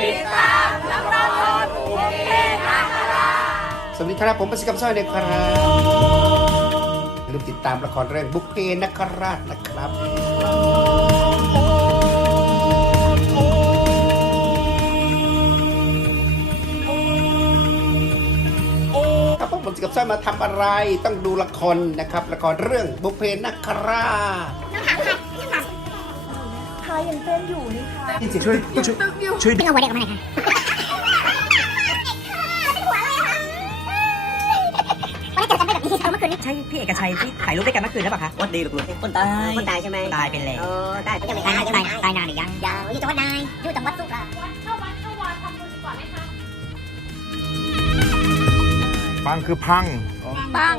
ติตามรับรองบุพเพนาคราสวัสดีครับผมประสิทธิ์คำสร้อยนะครับอย่าลืมติดตามละครเรื่องบุพเพนักราชนะครับครับผมประสิทธิ์คำสร้อยมาทำอะไรต้องดูละครนะครับ ละครเรื่องบุพเพนักราช ขายังเต้นอยู่นี่ค่ะช่วยช่วยช่วยเอาหัวเด็กออกมาหน่อยค่ะวันนั้นเจอกันไม่แบบนี้เมื่อคืนนี้ใช่พี่เอกชัยที่ถ่ายรูปด้วยกันเมื่อคืนหรือเปล่าคะวันดีลูกๆคนตายคนตายใช่ไหมตายเป็นแล้วเออตายยังไม่ตายตายตายนานหรือยังยังอยู่จังหวัดนายอยู่จังหวัดสุราษฎร์ปังคือพังปัง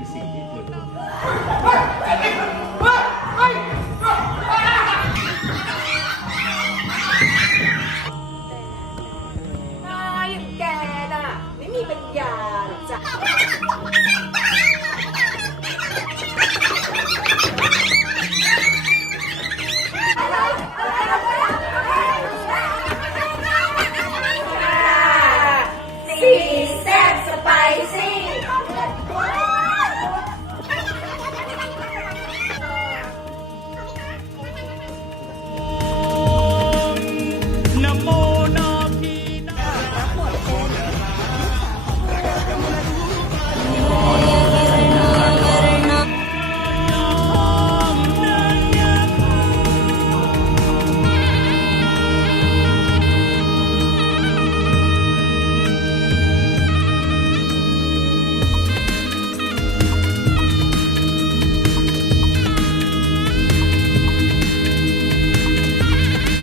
็นสิ่งที่อควรย่างแกนะไม่มีปัญญาหรอกจ้ะ สีแซ่บสไปซี่